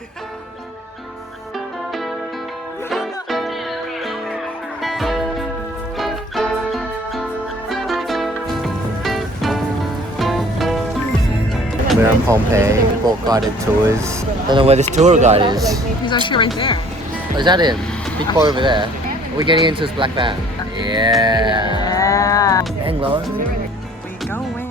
We're in Pompeii, boat guided tours. I don't know where this tour guide is. He's actually right there. Oh, is that him? Big car over there. Are we getting into this black van? Yeah. Dang, low. We going.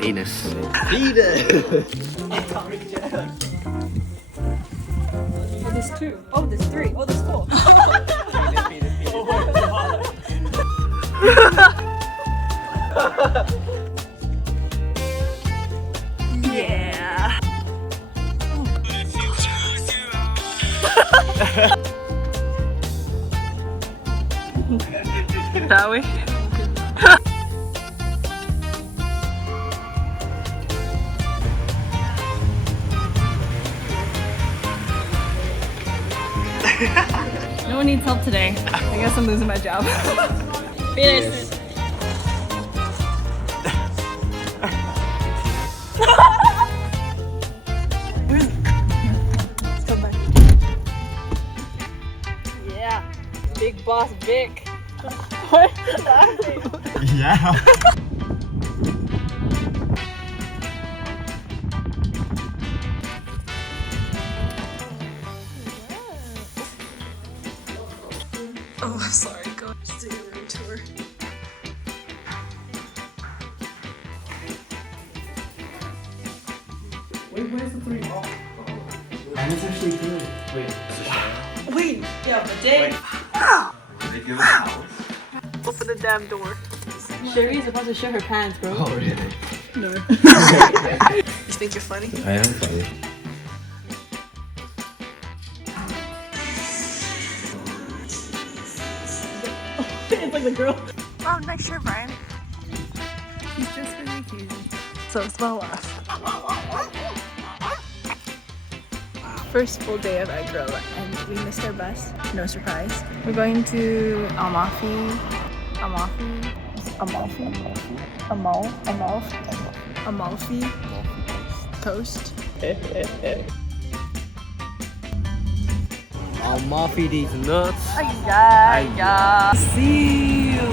Penis. Oh, there's two. Oh, there's three. Oh, there's four. Yeah. That way. No one needs help today. I guess I'm losing my job. Finish. Let's come back. Yeah. Big boss Vic. What? Yeah. Oh, I'm sorry. Go just do a room tour. Wait, where's the three? Oh. And it's actually good. Wait. Wait. Yeah, but Dave. Did they give us hours? Open the damn door. Sherry's about to show her pants, bro. Oh, really? No. You think you're funny? I am funny. It's like the girl. Oh, nice shirt, Brian. He's just for the occasion. So smell us. First full day of egg roll, and we missed our bus. No surprise. We're going to Amalfi Coast. Amalfi these nuts. Yeah. See you.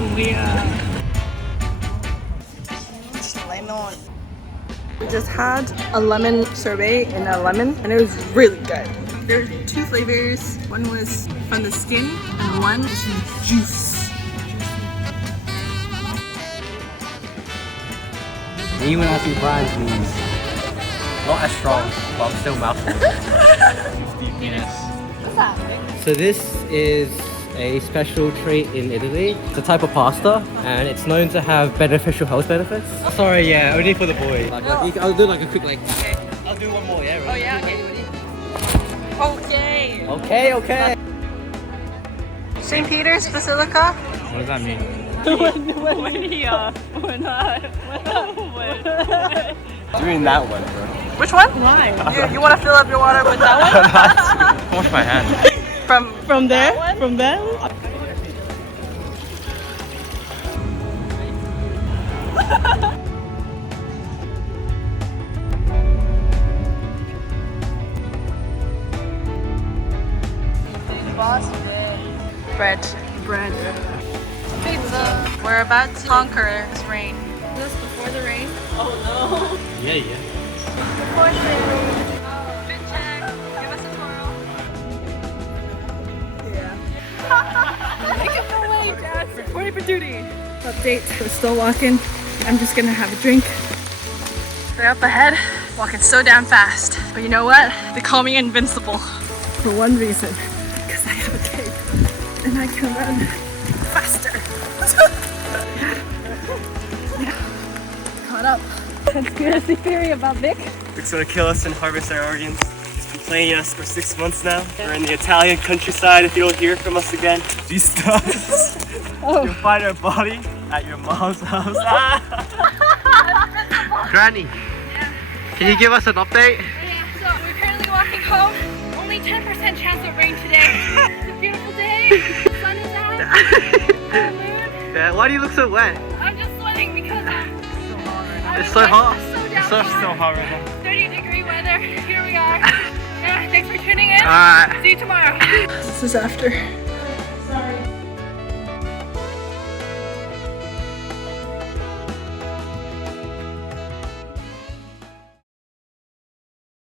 We just had a lemon sorbet and a lemon, and it was really good. There's two flavors. One was from the skin, and one is from the juice. Even as you Brian's knees. Not as strong, but I'm still mouthful. So this is a special trait in Italy. It's a type of pasta, and it's known to have beneficial health benefits. Sorry, yeah, only for the boy. I'll do like a quick Okay. I'll do one more, yeah. Ready? Oh yeah, okay. Okay. St. Peter's Basilica. What does that mean? Doing that one, bro. Which one? Why? You want to fill up your water with that one? Wash my hands. From there? From there? Bread. Pizza. We're about to conquer this rain. Is this before the rain? Oh no. Yeah. Before the rain. Fit check. Give us a twirl. Yeah. Make it no way, Dad. Reporting for duty. Update. We're still walking. I'm just gonna have a drink. They're up ahead, walking so damn fast. But you know what? They call me invincible. For one reason. Because I have a cape. And I can run faster. Yeah. Caught up. Conspiracy theory about Vic. Vic's gonna kill us and harvest our organs. He's been playing us for 6 months now. We're in the Italian countryside. If you don't hear from us again, these stars. You'll find our body at your mom's house. Granny, can you give us an update? Yeah, so we're currently walking home. Only 10% chance of rain today. It's a beautiful day. The sun is out. Full moon. Yeah, why do you look so wet? I'm just sweating because It's so hot. It's so hot right now. 30-degree weather. Here we are. Yeah, thanks for tuning in. Alright. See you tomorrow. This is after